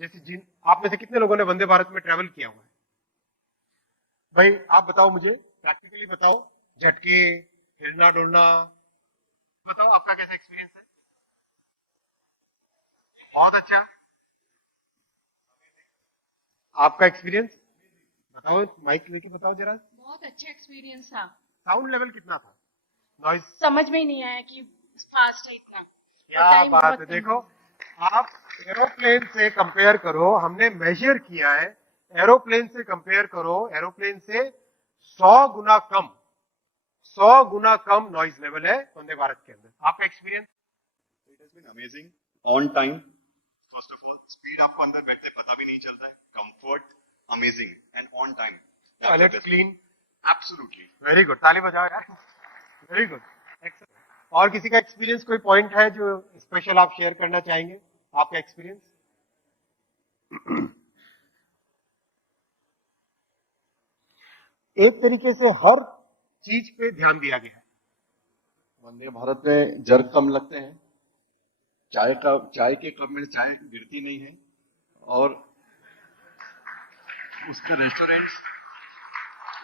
जैसे जिन आप में से कितने लोगों ने वंदे भारत में ट्रेवल किया हुआ है? भाई आप बताओ, मुझे प्रैक्टिकली बताओ, झटके, हिलना डुलना, बताओ आपका कैसा एक्सपीरियंस है? बहुत अच्छा। आपका एक्सपीरियंस बताओ, माइक लेके बताओ जरा। बहुत अच्छा एक्सपीरियंस था। साउंड लेवल कितना था? नॉइज? समझ में ही नहीं आया कि फास्ट है इतना, और क्या टाइम बात बहुत है, कम देखो था। आप एरोप्लेन से कंपेयर करो, हमने मेजर किया है, एरोप्लेन से कंपेयर करो, एरोप्लेन से 100 गुना कम, 100 गुना कम नॉइज लेवल है वंदे भारत के अंदर। आपका experience? It has been amazing. On time. First of all, speed आपको अंदर बैठते पता भी नहीं चलता है. Comfort, amazing. And on time. That's the toilet best. Clean? Absolutely. Very good, ताली बजाओ यार। Very good, excellent. और किसी का एक्सपीरियंस, कोई पॉइंट है जो स्पेशल आप शेयर करना चाहेंगे, आपका एक्सपीरियंस? एक तरीके से हर चीज पे ध्यान दिया गया है। वंदे भारत में जर्क कम लगते हैं. चाय के कप में चाय गिरती नहीं है. और उसका रेस्टोरेंट,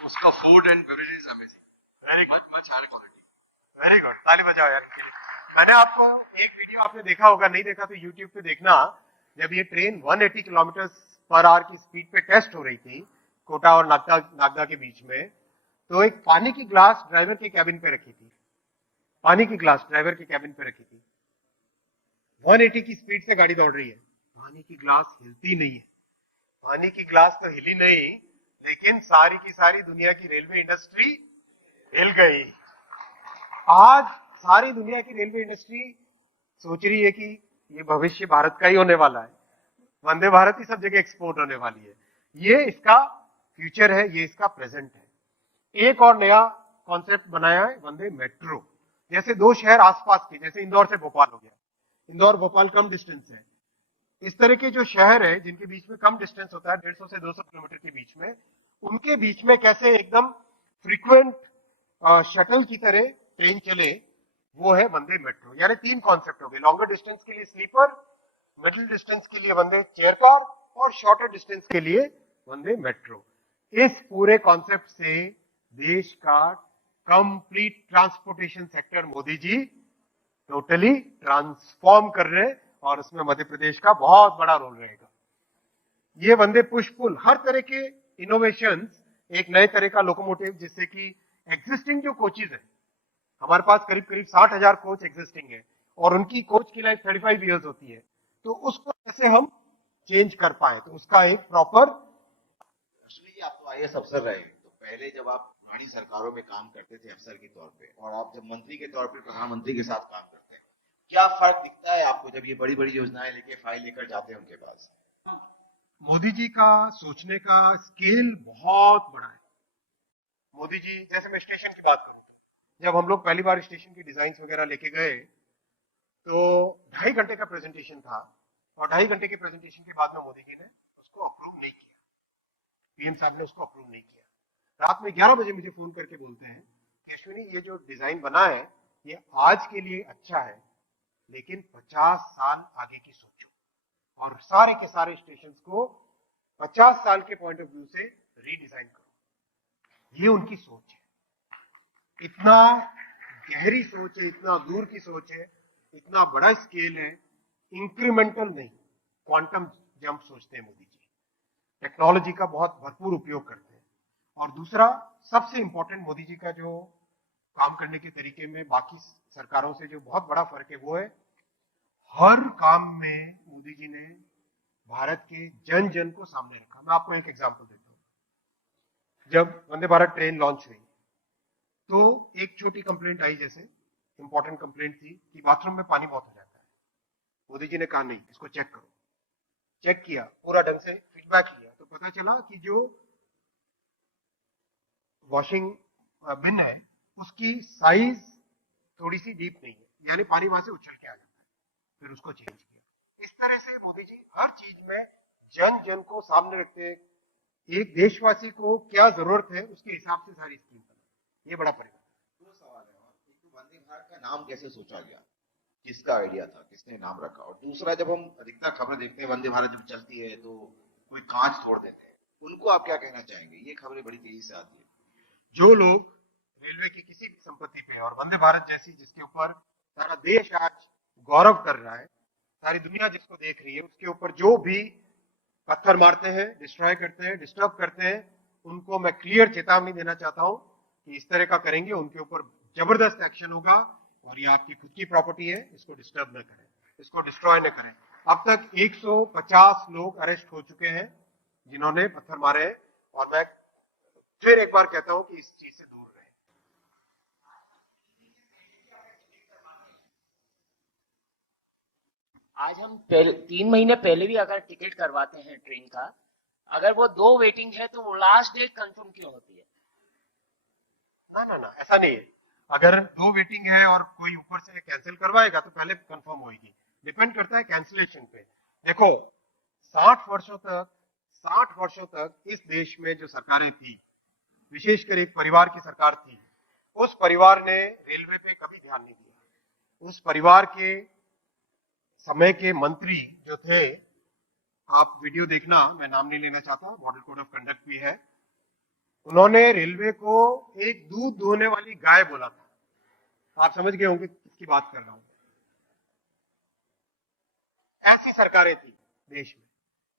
उसका food and beverages amazing. Very much much higher quality. Very good, ताली बजाओ यार। मैंने आपको एक वीडियो, आपने देखा होगा, नहीं देखा तो यूट्यूब पे देखना, जब ये ट्रेन 180 किलोमीटर पर आवर की स्पीड पे टेस्ट हो रही थी कोटा और नागदा के बीच में, तो एक पानी की ग्लास ड्राइवर के कैबिन पे रखी थी, पानी की ग्लास ड्राइवर के कैबिन पे रखी थी। 180 की स्पीड से गाड़ी दौड़ रही है, पानी की ग्लास हिलती नहीं है। पानी की ग्लास तो हिली नहीं, लेकिन सारी की सारी दुनिया की रेलवे इंडस्ट्री हिल गई। आज सारी दुनिया की रेलवे इंडस्ट्री सोच रही है कि ये भविष्य भारत का ही होने वाला है, वंदे भारत ही सब जगह एक्सपोर्ट होने वाली है। ये इसका फ्यूचर है, ये इसका प्रेजेंट है। एक और नया कॉन्सेप्ट बनाया है, वंदे मेट्रो। जैसे दो शहर आसपास के, जैसे इंदौर से भोपाल हो गया, इंदौर भोपाल कम डिस्टेंस है, इस तरह के जो शहर है जिनके बीच में कम डिस्टेंस होता है, 150 से 200 किलोमीटर के बीच में, उनके बीच में कैसे एकदम फ्रीक्वेंट शटल की तरह ट्रेन चले, वो है वंदे मेट्रो। यानी तीन कॉन्सेप्ट हो गए, लॉन्गर डिस्टेंस के लिए स्लीपर, मिडिल डिस्टेंस के लिए वंदे चेयर कार, और शॉर्टर डिस्टेंस के लिए वंदे मेट्रो। इस पूरे कॉन्सेप्ट से देश का complete transportation sector Modi ji totally transform कर रहे हैं, और उसमें मध्य प्रदेश का बहुत बड़ा रोल रहेगा। ये वंदे पुश पुल, हर तरह के इनोवेशंस, एक नए तरह का लोकोमोटिव, जिससे कि एग्जिस्टिंग जो कोचेज है, हमारे पास करीब करीब 60,000 कोच एग्जिस्टिंग है, और उनकी कोच की लाइफ 35 इयर्स होती है, तो उसको कैसे हम चेंज कर पाए, तो उसका एक प्रॉपर। एक्चुअली जी आप तो आईएएस अफसर रहे, तो पहले जब आप पुरानी सरकारों में काम करते थे अफसर के तौर पे, और आप जब मंत्री के तौर पे प्रधानमंत्री के साथ काम करते हैं, क्या फर्क दिखता है आपको जब ये बड़ी बड़ी योजनाएं लेके फाइल लेकर जाते हैं उनके पास? मोदी जी का सोचने का स्केल बहुत बड़ा है। मोदी जी, जैसे मैं स्टेशन की बात करूं, जब हम लोग पहली बार स्टेशन की डिजाइन वगैरह लेके गए, तो 2.5 घंटे का प्रेजेंटेशन था, और 2.5 घंटे के प्रेजेंटेशन के बाद में मोदी जी ने उसको अप्रूव नहीं किया, पीएम साहब ने उसको अप्रूव नहीं किया। रात में 11 बजे मुझे फोन करके बोलते हैं कि अश्विनी, ये जो डिजाइन बना है ये आज के लिए अच्छा है, लेकिन 50 साल आगे की सोचो, और सारे के सारे स्टेशन को 50 साल के पॉइंट ऑफ व्यू से रीडिजाइन करो। ये उनकी सोच है, इतना गहरी सोच है, इतना दूर की सोच है, इतना बड़ा स्केल है। इंक्रीमेंटल नहीं, क्वांटम जंप सोचते हैं मोदी जी, टेक्नोलॉजी का बहुत भरपूर उपयोग करते हैं। और दूसरा सबसे इंपॉर्टेंट, मोदी जी का जो काम करने के तरीके में बाकी सरकारों से जो बहुत बड़ा फर्क है, वो है हर काम में मोदी जी ने भारत के जन जन को सामने रखा। मैं आपको एक एग्जांपल देता हूं, जब वंदे भारत ट्रेन लॉन्च हुई, तो एक छोटी कंप्लेंट आई, जैसे इंपॉर्टेंट कंप्लेंट थी कि बाथरूम में पानी बहुत हो जाता है। मोदी जी ने कहा नहीं, इसको चेक करो। चेक किया, पूरा ढंग से फीडबैक लिया, तो पता चला कि जो वॉशिंग बिन है उसकी साइज थोड़ी सी डीप नहीं है, यानी पानी वहां से उछल के आ जाता है। फिर उसको चेंज किया। इस तरह से मोदी जी हर चीज में जन जन को सामने रखते हैं, एक देशवासी को क्या जरूरत है उसके हिसाब से सारी स्कीम बना। ये बड़ा परिवर्तन। दो सवाल है, और एक तो वंदे भारत का नाम कैसे सोचा गया, किसका आइडिया था, किसने नाम रखा? और दूसरा, जब हम अधिकतर खबरें देखते हैं वंदे भारत जब चलती है तो कोई कांच तोड़ देते हैं, उनको आप क्या कहना चाहेंगे? ये खबरें बड़ी तेजी से आती है। जो लोग रेलवे की किसी भी संपत्ति पे और वंदे भारत जैसी जिसके ऊपर सारा देश आज गौरव कर रहा है, सारी दुनिया जिसको देख रही है, उसके ऊपर जो भी पत्थर मारते हैं, डिस्ट्रॉय करते हैं, डिस्टर्ब करते हैं, उनको मैं क्लियर चेतावनी देना चाहता हूं कि इस तरह का करेंगे उनके ऊपर जबरदस्त एक्शन होगा। और ये आपकी खुद की प्रॉपर्टी है, इसको डिस्टर्ब न करें, इसको डिस्ट्रॉय न करें। अब तक 150 लोग अरेस्ट हो चुके हैं जिन्होंने पत्थर मारे हैं, और मैं फिर एक बार कहता हूं कि इस चीज से दूर रहें। आज हम पहले 3 महीने पहले भी अगर टिकट करवाते हैं ट्रेन का, अगर वो 2 वेटिंग है तो वो लास्ट डेट कंफर्म क्यों होती है? ना ऐसा नहीं है। अगर 2 वेटिंग है और कोई ऊपर से कैंसिल करवाएगा तो पहले कंफर्म होगी। डिपेंड करता है कैंसिलेशन पे। देखो 60 वर्षों तक इस देश में जो सरकारें थी, विशेषकर एक परिवार की सरकार थी, उस परिवार ने रेलवे पे कभी ध्यान नहीं दिया। उस परिवार के समय के मंत्री जो थे, आप वीडियो देखना, मैं नाम नहीं लेना चाहता, मॉडल कोड ऑफ कंडक्ट भी है, उन्होंने रेलवे को एक दूध दोहने वाली गाय बोला था। आप समझ गए होंगे किसकी बात कर रहा हूं। ऐसी सरकारें थी देश में।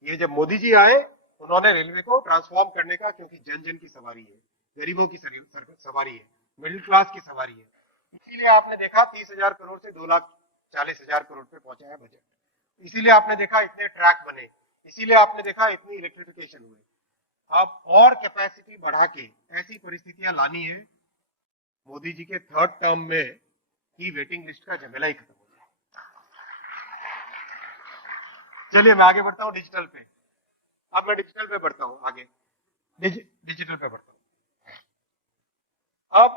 ये जब मोदी जी आए, उन्होंने रेलवे को ट्रांसफॉर्म करने का, क्योंकि जन जन की सवारी है, गरीबों की सवारी है, मिडिल क्लास की सवारी है, इसीलिए आपने देखा 30,000 करोड़ से 2,40,000 करोड़ पे पहुंचा है बजट। इसीलिए आपने देखा इतने ट्रैक बने, इसीलिए आपने देखा इतनी इलेक्ट्रिफिकेशन हुई। अब और कैपेसिटी बढ़ा के ऐसी परिस्थितियां लानी है, मोदी जी के 3rd टर्म में ही वेटिंग लिस्ट का झमेला ही खत्म हो जाए। चलिए मैं आगे बढ़ता हूं डिजिटल पे। अब मैं डिजिटल पे बढ़ता हूं आगे, डिजिटल पे बढ़ता हूं। अब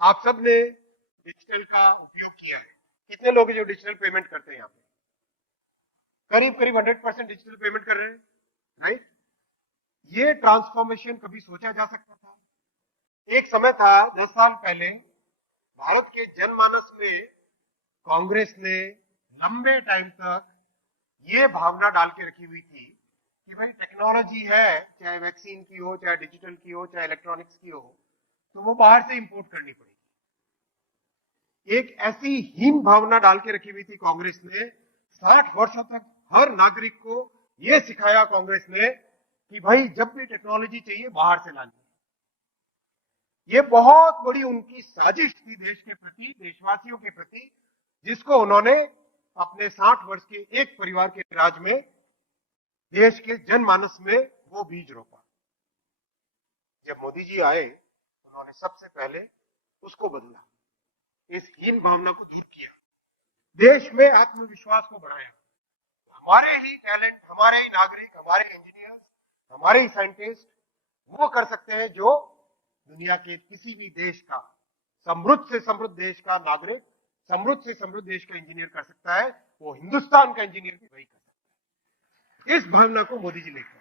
आप सब ने डिजिटल का उपयोग किया है। कितने लोग हैं जो डिजिटल पेमेंट करते हैं? यहाँ पे करीब 100% डिजिटल पेमेंट कर रहे हैं, राइट? ये ट्रांसफॉर्मेशन कभी सोचा जा सकता था? एक समय था 10 साल पहले, भारत के जनमानस में कांग्रेस ने लंबे टाइम तक ये भावना डाल के रखी हुई थी कि भाई टेक्नोलॉजी है, चाहे वैक्सीन की हो, चाहे डिजिटल की हो, चाहे इलेक्ट्रॉनिक्स की हो, तो वो बाहर से इंपोर्ट करनी पड़ेगी। एक ऐसी हीन भावना डाल के रखी हुई थी कांग्रेस ने। 60 वर्षों तक हर नागरिक को यह सिखाया कांग्रेस ने कि भाई जब भी टेक्नोलॉजी चाहिए बाहर से लानी है। ये बहुत बड़ी उनकी साजिश थी देश के प्रति, देशवासियों के प्रति, जिसको उन्होंने अपने 60 वर्ष के एक परिवार के राज में देश के जनमानस में वो बीज रोपा। जब मोदी जी आए, उन्होंने सबसे पहले उसको बदला, इस हीन भावना को दूर किया, देश में आत्मविश्वास को बढ़ाया। हमारे ही टैलेंट, हमारे ही नागरिक, हमारे इंजीनियर्स, हमारे ही साइंटिस्ट वो कर सकते हैं जो दुनिया के किसी भी देश का, समृद्ध से समृद्ध देश का नागरिक, समृद्ध से समृद्ध देश का इंजीनियर कर सकता है, वो हिंदुस्तान का इंजीनियर भी वही कर सकता है। इस भावना को मोदी जी लेकर